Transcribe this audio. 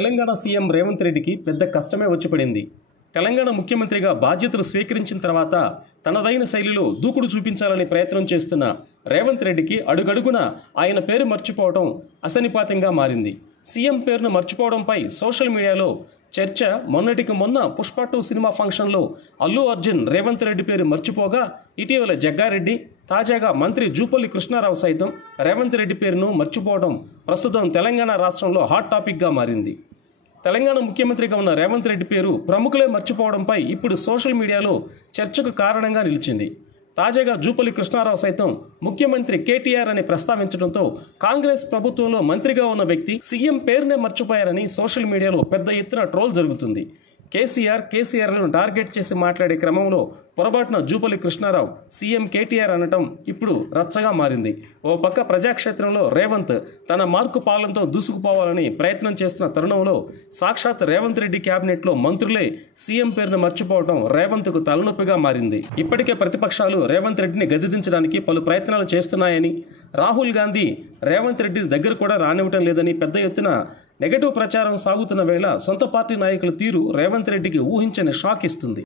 Telangana CM Revanth రెడ్డికి పెద్ద కష్టమే వచ్చిపడింది. తెలంగాణ ముఖ్యమంత్రిగా బాధ్యతలు స్వీకరించిన తర్వాత తనదైన శైలిలో దూకుడు చూపించాలని ప్రయత్నం చేస్తున్న రేవంత్ రెడ్డికి అడుగడుగున ఆయన పేరు మర్చిపోవడం అసనిపాతంగా మారింది. సీఎం పేరును మర్చిపోవడంపై సోషల్ మీడియాలో చర్చ మొన్నటికి మొన్న పుష్ప 2 సినిమా ఫంక్షన్లో అల్లు అర్జున్ రేవంత్ రెడ్డి పేరు మర్చిపోగా, ఇటీవల జగ్గారెడ్డి, తాజాగా మంత్రి జూపల్లి కృష్ణారావు సైతం రేవంత్ రెడ్డి పేరును మర్చిపోవడం ప్రస్తుతం తెలంగాణ రాష్ట్రంలో హాట్ టాపిక్గా మారింది. తెలంగాణ ముఖ్యమంత్రిగా ఉన్న రేవంత్ రెడ్డి పేరు ప్రముఖులే మర్చిపోవడంపై ఇప్పుడు సోషల్ మీడియాలో చర్చకు కారణంగా నిలిచింది. తాజాగా జూపల్లి కృష్ణారావు సైతం ముఖ్యమంత్రి కేటీఆర్ అని ప్రస్తావించడంతో కాంగ్రెస్ ప్రభుత్వంలో మంత్రిగా ఉన్న వ్యక్తి సీఎం పేరునే మర్చిపోయారని సోషల్ మీడియాలో పెద్ద ఎత్తున ట్రోల్ జరుగుతుంది. కేసీఆర్లను టార్గెట్ చేసి మాట్లాడే క్రమంలో పొరపాటున జూపల్లి కృష్ణారావు సీఎం కేటీఆర్ అనటం ఇప్పుడు రచ్చగా మారింది. ఓ పక్క ప్రజాక్షేత్రంలో రేవంత్ తన మార్కు పాలనతో దూసుకుపోవాలని ప్రయత్నం చేస్తున్న తరుణంలో సాక్షాత్ రేవంత్ రెడ్డి క్యాబినెట్లో మంత్రులే సీఎం పేరును మర్చిపోవడం రేవంత్కు తలనొప్పిగా మారింది. ఇప్పటికే ప్రతిపక్షాలు రేవంత్ రెడ్డిని గద్దెదించడానికి పలు ప్రయత్నాలు చేస్తున్నాయని, రాహుల్ గాంధీ రేవంత్ రెడ్డిని దగ్గర కూడా రానివ్వటం లేదని పెద్ద ఎత్తున నెగటివ్ ప్రచారం సాగుతున్న వేళ సొంత పార్టీ నాయకుల తీరు రేవంత్ రెడ్డికి ఊహించని షాక్ ఇస్తుంది.